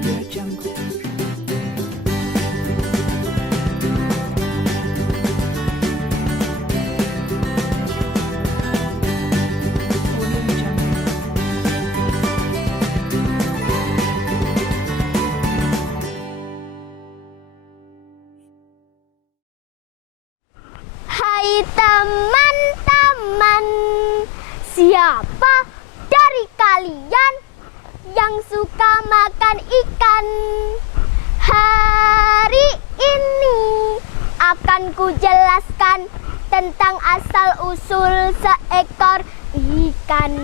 Audio Jungle. Audio Jungle. Hai teman-teman, siapa dari kalian yang suka makan ikan? Hari ini akan kujelaskan tentang asal-usul seekor ikan.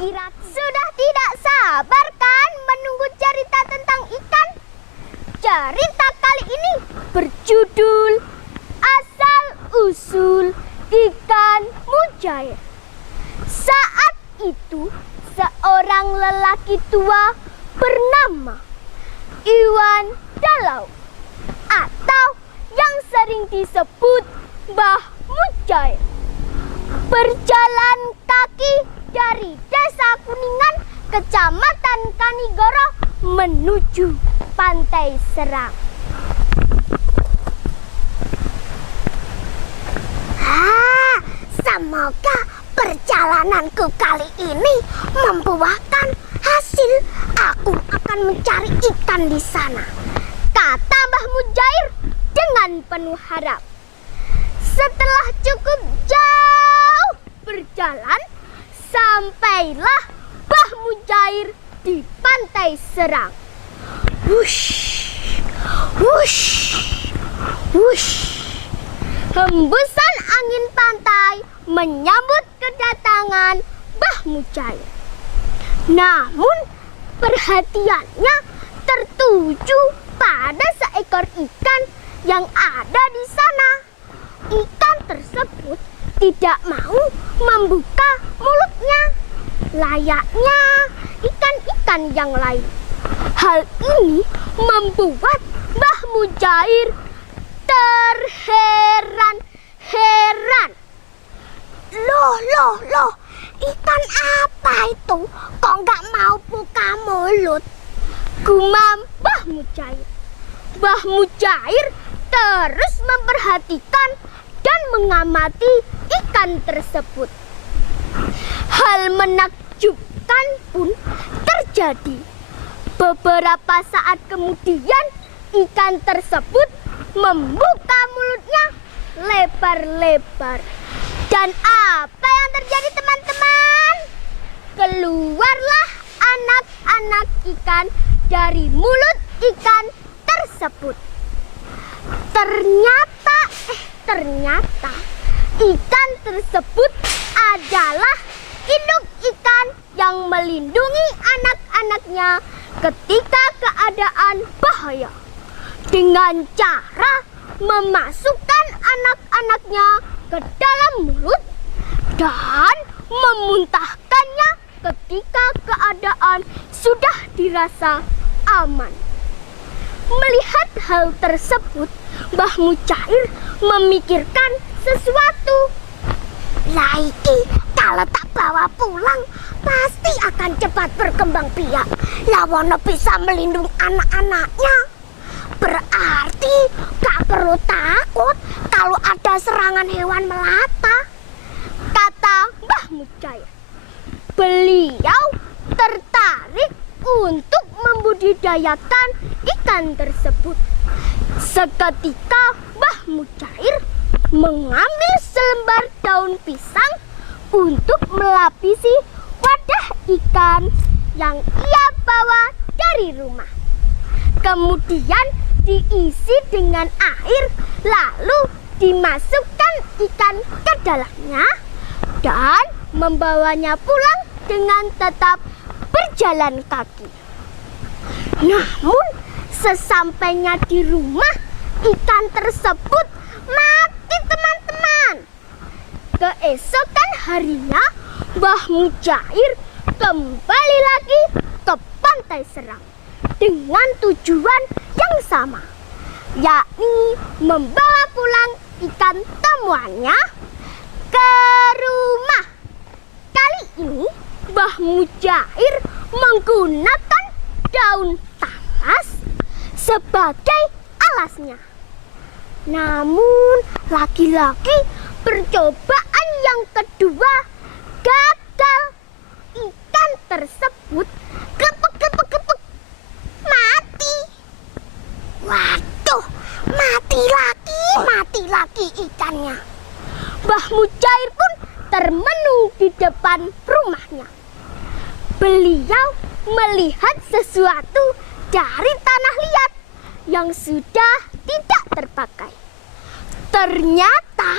Kira sudah tidak sabar kan menunggu cerita tentang ikan? Cerita kali ini berjudul Asal-usul ikan mujair. Saat itu seorang lelaki tua bernama Iwan Dalau atau yang sering disebut Mbah Mujair berjalan kaki dari Desa Kuningan, Kecamatan Kanigoro menuju Pantai Serang. Semoga perjalananku kali ini membuahkan hasil. Aku akan mencari ikan di sana, kata Mbah Mujair dengan penuh harap. Setelah cukup jauh berjalan, sampailah Mbah Mujair di Pantai Serang. Wush, wush, wush. Hembusan angin pantai menyambut kedatangan Mbah Mujair. Namun perhatiannya tertuju pada seekor ikan yang ada di sana. Ikan tersebut tidak mau membuka mulutnya layaknya ikan-ikan yang lain. Hal ini membuat Mbah Mujair terheran-heran. Loh, ikan apa itu? Kok nggak mau buka mulut? Gumam Mbah Mujair. Mbah Mujair terus memperhatikan dan mengamati ikan tersebut. Hal menakjubkan pun terjadi. Beberapa saat kemudian ikan tersebut membuka mulutnya lebar-lebar. Dan apa yang terjadi, teman-teman? Keluarlah anak-anak ikan dari mulut ikan tersebut. Ternyata ikan tersebut adalah induk ikan yang melindungi anak-anaknya ketika keadaan bahaya, dengan cara memasukkan anak-anaknya ke dalam mulut dan memuntahkannya ketika keadaan sudah dirasa aman. Melihat hal tersebut, Mbah Mujair memikirkan sesuatu. Laiki, kalau tak bawa pulang pasti akan cepat berkembang biak. Lawana bisa melindungi anak-anaknya. Berarti gak perlu takut kalau ada serangan hewan melata, kata Mbah Mujair. Beliau tertarik untuk membudidayakan ikan tersebut. Seketika Mbah Mujair mengambil selembar daun pisang untuk melapisi wadah ikan yang ia bawa dari rumah. Kemudian diisi dengan air, lalu dimasukkan ikan ke dalamnya dan membawanya pulang dengan tetap berjalan kaki. Namun sesampainya di rumah, ikan tersebut mati, teman-teman. Keesokan harinya, Mbah Mujair kembali lagi ke Pantai Serang dengan tujuan yang sama, yakni membawa pulang ikan temuannya ke rumah. Kali ini Mbah Mujair menggunakan daun tama sebagai alasnya. Namun lagi-lagi percobaan yang kedua gagal. Ikan tersebut kepek mati. Waduh, mati lagi ikannya. Mbah Mujair pun termenung di depan rumahnya. Beliau melihat sesuatu dari tanah liat yang sudah tidak terpakai. Ternyata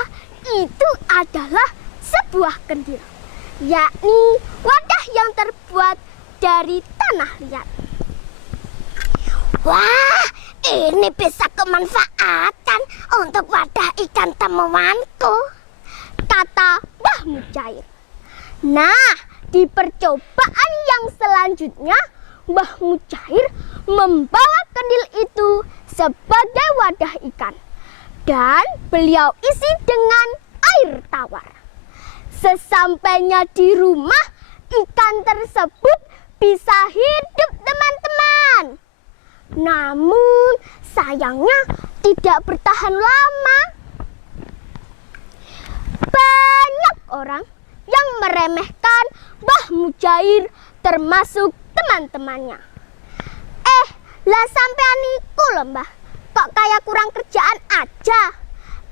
itu adalah sebuah kendil, yakni wadah yang terbuat dari tanah liat. Wah, ini bisa kemanfaatkan untuk wadah ikan temuanku, kata Mbah Mujair. Nah, di percobaan yang selanjutnya, Mbah Mujair membawa kendil itu sebagai wadah ikan dan beliau isi dengan air tawar. Sesampainya di rumah, ikan tersebut bisa hidup, teman-teman. Namun sayangnya tidak bertahan lama. Banyak orang yang meremehkan Mbah Mujair, termasuk teman-temannya. Lah sampean iku lho, Mbah, kok kayak kurang kerjaan aja.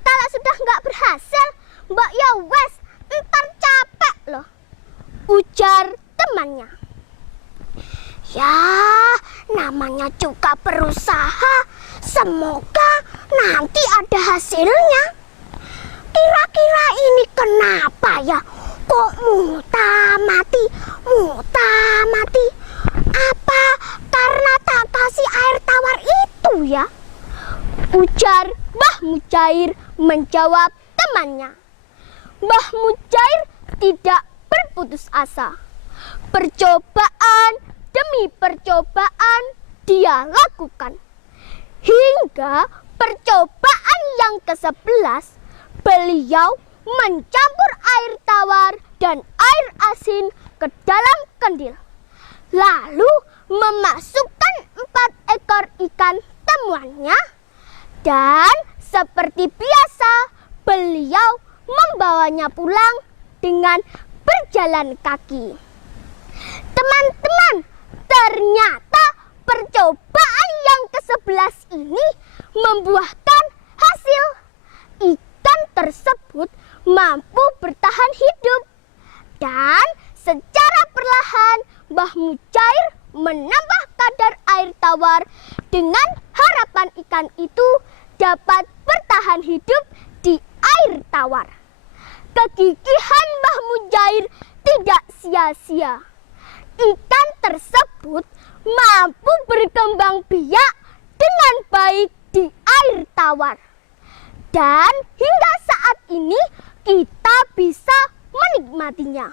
Kalau sudah nggak berhasil, Mbak ya wes, ntar capek loh, ujar temannya. Ya, namanya juga berusaha, semoga nanti ada hasilnya. Kira-kira ini kenapa ya kok muta mati? Apa karena tak kasih air tawar itu ya? Ujar Mbah Mujair menjawab temannya. Mbah Mujair tidak berputus asa. Percobaan demi percobaan dia lakukan. Hingga percobaan yang ke-11, beliau mencampur air tawar dan air asin ke dalam kendil. Lalu memasukkan 4 ekor ikan temuannya. Dan seperti biasa, beliau membawanya pulang dengan berjalan kaki. Teman-teman, ternyata percobaan yang ke-11 ini membuahkan hasil. Ikan tersebut mampu bertahan hidup. Dan secara perlahan Mbah Mujair menambah kadar air tawar dengan harapan ikan itu dapat bertahan hidup di air tawar. Kegigihan Mbah Mujair tidak sia-sia. Ikan tersebut mampu berkembang biak dengan baik di air tawar. Dan hingga saat ini kita bisa menikmatinya.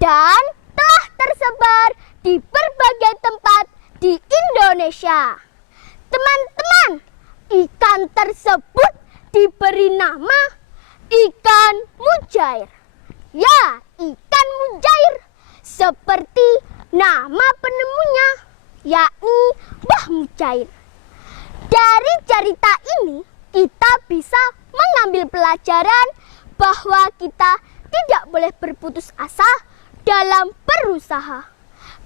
Dan telah tersebar di berbagai tempat di Indonesia. Teman-teman, ikan tersebut diberi nama ikan mujair. Ya, ikan mujair. Seperti nama penemunya, yakni Mbah Mujair. Dari cerita ini, kita bisa mengambil pelajaran bahwa kita tidak boleh berputus asa dalam berusaha.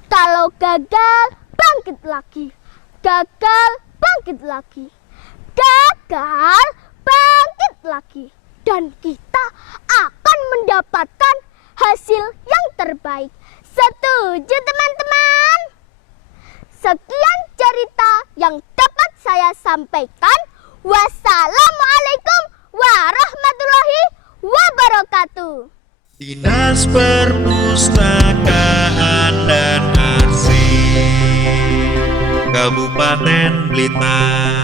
Kalau gagal, bangkit lagi. Gagal, bangkit lagi. Gagal, bangkit lagi. Dan kita akan mendapatkan hasil yang terbaik. Setuju, teman-teman? Sekian cerita yang dapat saya sampaikan. Wassalamualaikum warahmatullahi wabarakatuh. Dinas Perpustakaan dan Arsip Kabupaten Blitar.